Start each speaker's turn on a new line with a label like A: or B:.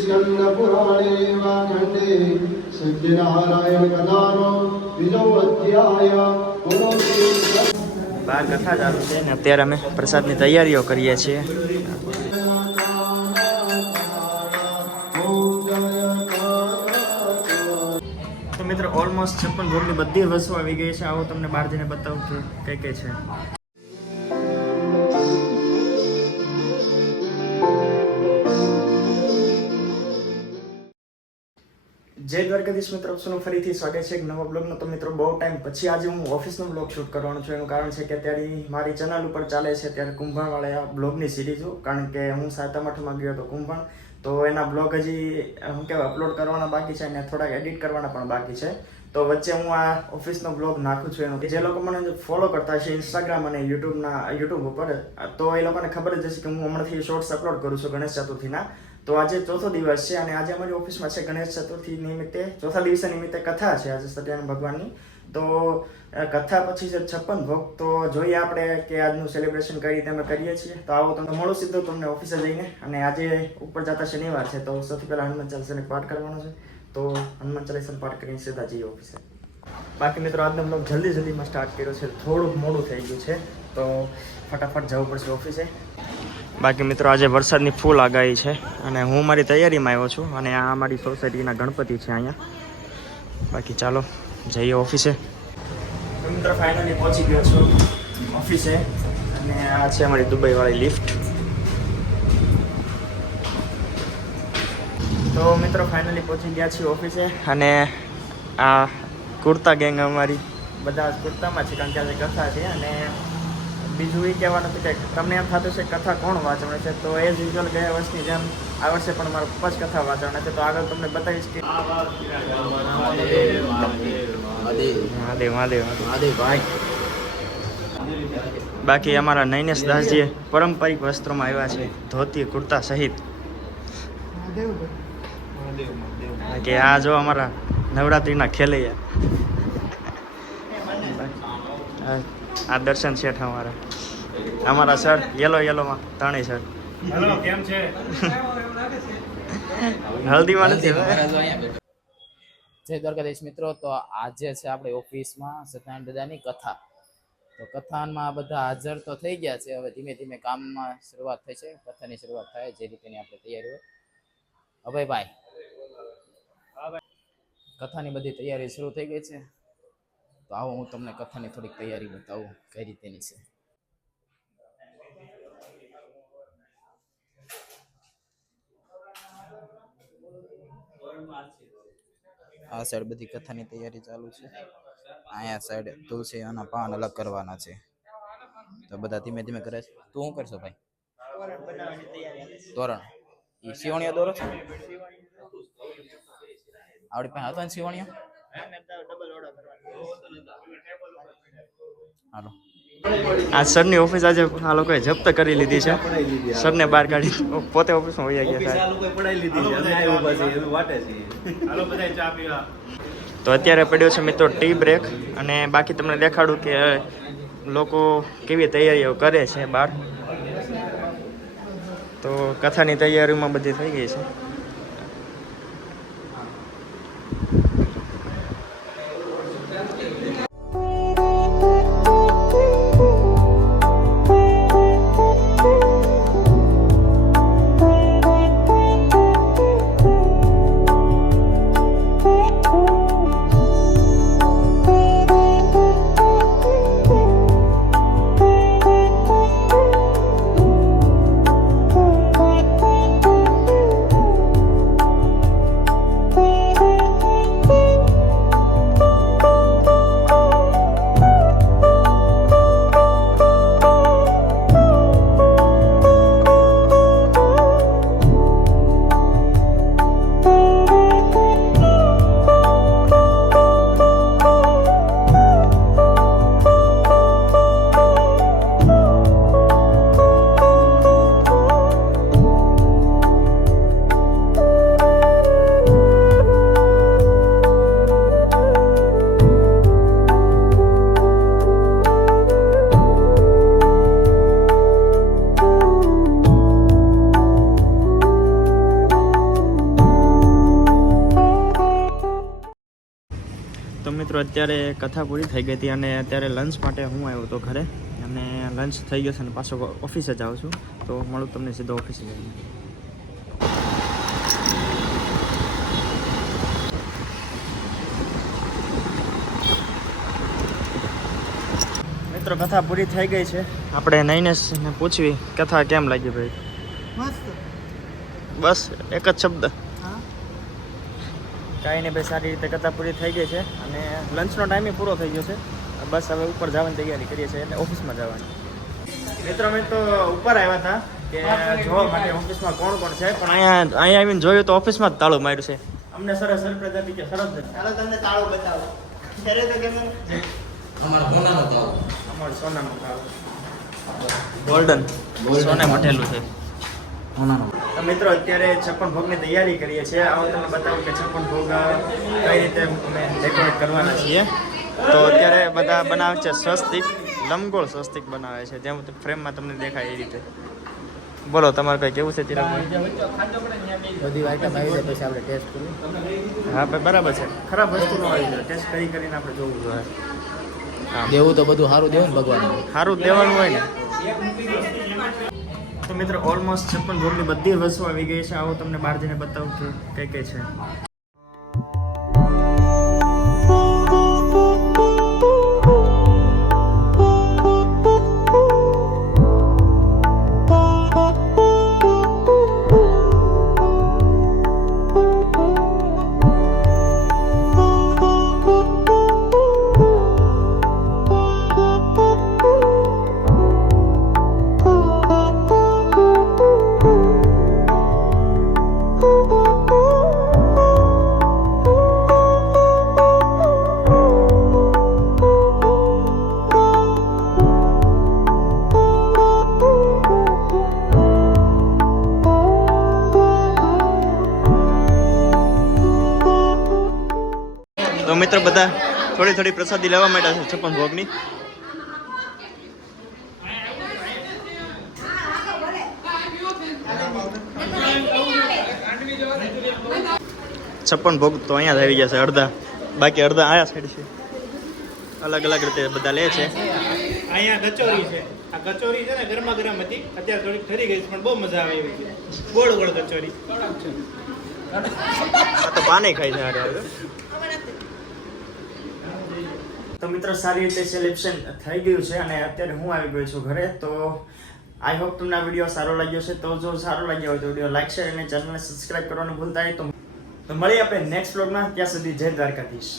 A: સ્કંદપુરાણે
B: બાર કથા ચાલુ છે ને અત્યારે અમે પ્રસાદની તૈયારીઓ કરીએ છીએ. તો મિત્રો ઓલમોસ્ટ છપ્પન ભોગની બધી વસ્તુ આવી ગઈ છે. આવો તમને બહાર જઈને બતાવું કે કઈ કઈ છે. જય દ્વારકાધીશ મિત્રો આપસોનું ફરીથી સ્વાગત છે એક નવા બ્લોગનો તો મિત્રો, બહુ ટાઈમ પછી આજે હું ઓફિસનો બ્લોગ શૂટ કરવાનો છું. એનું કારણ છે કે અત્યારે મારી ચેનલ ઉપર ચાલે છે ત્યારે કુંભાણવાળા બ્લોગની સિરીઝો કારણ કે હું સાતમ આઠમાં ગયો હતો કુંભાણ. તો એના બ્લોગ હજી, હું કહેવાય અપલોડ કરવાના બાકી છે અને થોડાક એડિટ કરવાના પણ બાકી છે. તો વચ્ચે હું આ ઓફિસનો બ્લોગ નાખું છું એનો. જે લોકો મને ફોલો કરતા છે ઇન્સ્ટાગ્રામ અને યુટ્યુબના યુટ્યુબ ઉપર, તો એ લોકોને ખબર જ હશે કે હું હમણાંથી શોર્ટ્સ અપલોડ કરું છું ગણેશ ચતુર્થીના. તો આજે ચોથો દિવસ છે અને આજે અમારી ઓફિસમાં છે ગણેશ ચતુર્થી નિમિત્તે, ચોથા દિવસે નિમિત્તે કથા છે આજે સત્યાનંદ ભગવાનની. તો કથા પછી છે છપ્પન ભોગ. તો જોઈએ આપણે કે આજનું સેલિબ્રેશન કઈ રીતે અમે કરીએ છીએ. તો આવો તમને મળું સીધું તમને ઓફિસે જઈને. અને આજે ઉપર જતા શનિવાર છે, તો સૌથી પહેલાં હનુમાન ચાલીસાને પાઠ કરવાનો છે. તો હનુમાન ચાલીસાને પાઠ કરીને સીધા જઈએ ઓફિસે. બાકી મિત્રો, આજનો બ્લોગ જલ્દી જલ્દીમાં સ્ટાર્ટ કર્યો છે. થોડુંક મોડું થઈ ગયું છે. તો ફટાફટ જવું પડશે ઓફિસે. બાકી મિત્રો, આજે વરસાદની ફૂલ આગાહી છે અને હું મારી તૈયારીમાં આવ્યો છું અને આ અમારી સોસાયટીના ગણપતિ છે અહીંયા. બાકી ચાલો, જઈએ ઓફિસે. મિત્રો ફાઇનલી પહોંચી ગયો છું ઓફિસે અને આ છે અમારી દુબઈવાળી લિફ્ટ. તો મિત્રો ફાઇનલી પહોંચી ગયા છીએ ઓફિસે અને આ કુર્તા ગેંગ અમારી બધા કુર્તામાં છે, કારણ કે આજે કથા છે અને બીજું એ કહેવાનું હતું કે તમને એમ થતું છે કથા કોણ વાંચવાનું છે? તો એ જ યુઝ્યુઅલ ગયા વર્ષની જેમ આ વર્ષે પણ મારા પપ્પા જ કથા વાંચવાના છે. તો આગળ તમને બતાવીશ કે મહાદેવ મહાદેવ બાકી અમારા નૈનેશ દાસજી પારંપરિક વસ્ત્રોમાં આવ્યા છે. ધોતી કુર્તા સહિત. કે આ જો અમારા નવરાત્રિના ખેલૈયા. આ- આ દર્શન શેઠ અમારા. અમારા સર યલો યલોમાં ત્રણેય સર
C: હેલો કેમ છે?
B: હલ્દીમાં નથી
D: જય દ્વારકાધીશ મિત્રો તો આજે છે આપણે ઓફિસમાં સત્યનારાયણ દાદાની કથા. તો કથામાં બધા હાજર તો થઈ ગયા છે હવે ધીમે ધીમે કામમાં શરૂઆત થઈ છે કથાની શરૂઆત થાય જે રીતેની આપણે તૈયારી હોય. અભયભાઈ કથાની બધી તૈયારી શરૂ થઈ ગઈ છે. આવો હું તમને કથાની થોડીક તૈયારી બતાવું કઈ રીતેની છે. આ સાઈડ બધી કથાની તૈયારી ચાલુ છે. અહીંયા સાઈડ તુલસી અને પાન અલગ કરવાના છે. તો બધા ધીમે ધીમે કરે છે. તું શું કરશો ભાઈ? તોરણ. એ સિવણિયા દોરો છો? આવડી પાસે હતો ને સિવણીઓ હાલો.
B: આ સરની ઓફિસ આજે આ લોકોએ જપ્ત કરી લીધી છે. સરને બહાર કાઢી પોતે ઓફિસમાં વહી ગયા
C: હાલો બધા ચા પીવા.
B: તો અત્યારે પડ્યો છે મિત્રો ટી બ્રેક અને બાકી તમને દેખાડું કે લોકો કેવી તૈયારીઓ કરે છે બહાર. તો કથાની તૈયારીમાં બધી થઈ ગઈ છે. મિત્રો અત્યારે કથા પૂરી થઈ ગઈ હતી અને અત્યારે લંચ માટે હું આવ્યો હતો ઘરે. અને લંચ થઈ ગયો છે અને પાછો ઓફિસે જાઉં છું. તો મળું તમને સીધો ઓફિસે જઈને. મિત્રો કથા પૂરી થઈ ગઈ છે. આપણે નૈનેશને પૂછવી કથા કેમ લાગી ભાઈ? બસ એક જ શબ્દ. કાંઈ નહીં ભાઈ સારી રીતે કથા પૂરી થઈ ગઈ છે અને લંચનો ટાઈમિંગ પૂરો થઈ ગયો છે. બસ હવે ઉપર જવાની તૈયારી કરીએ છીએ એટલે ઓફિસમાં જવાની. મિત્રો અમે તો ઉપર આવ્યા હતા કે જોવા માટે ઓફિસમાં કોણ કોણ છે પણ અહીંયા અહીંયા આવીને જોયું તો ઓફિસમાં જ તાળું માર્યું છે. અમને સરસ સરપ્રાઈઝ આપી કે સરસ ચાલો તમને તાળું બતાવો. ત્યારે તો કેમ અમારું સોનાનું તાળું. ગોલ્ડન સોને મટેલું છે. તો મિત્રો અત્યારે છપ્પન ભોગની તૈયારી કરીએ છીએ. આવો તમને બતાવું કે છપ્પન ભોગ કઈ રીતે અમે ડેકોરેટ કરવાના છીએ. તો અત્યારે બધા બનાવે છે સ્વસ્તિક લંબગોળ સ્વસ્તિક બનાવે છે. જેમ ફ્રેમમાં તમને દેખાય એ રીતે. બોલો તમારે કઈ કેવું છે તિરકભાઈ
D: બધી આઈટમ આવી જાય પછી આપણે ટેસ્ટ કરીએ.
B: હા ભાઈ બરાબર છે. ખરાબ વસ્તુ ન આવી જાય ટેસ્ટ કરી કરીને આપણે જોવું જોઈએ. હા.
D: દેવું તો બધું સારું દેવું ને ભગવાન
B: સારું દેવાનું હોય ને. તો મિત્રો ઓલમોસ્ટ છપ્પન ભોગની બધી વસ્તુ આવી ગઈ છે. આવો તમને બહાર જઈને બતાવું કે કઈ કઈ છે. બધા થોડી થોડી પ્રસાદી લેવા માંડ્યા છે છપ્પન ભોગની. છપ્પન ભોગ તો અહીંયા જ આવી ગયા છે અડધા. બાકી અડધા આયા સાઈડ છે. અલગ અલગ રીતે બધા લે છે.
C: અહીંયા કચોરી છે. આ કચોરી છે ને ગરમા ગરમ હતી. અત્યારે થોડીક ઠરી ગઈ છે પણ બહુ મજા આવે એવી છે. ગોળ ગોળ કચોરી.
B: આ તો પાને ખાઈ છે. તો મિત્રો સારી રીતે સિલેક્શન થઈ ગયું છે અને અત્યારે હું આવી ગયો છું ઘરે, તો આઈ હોપ તમને આ વીડિયો સારો લાગ્યો છે તો જો સારો લાગ્યો હોય તો વીડિયો લાઈક શેર અને ચેનલને સબસ્ક્રાઇબ કરવાનું ભૂલતા નહીં. તો મળીએ આપણે નેક્સ્ટ બ્લોગમાં ત્યાં સુધી જય દ્વારકાધીશ.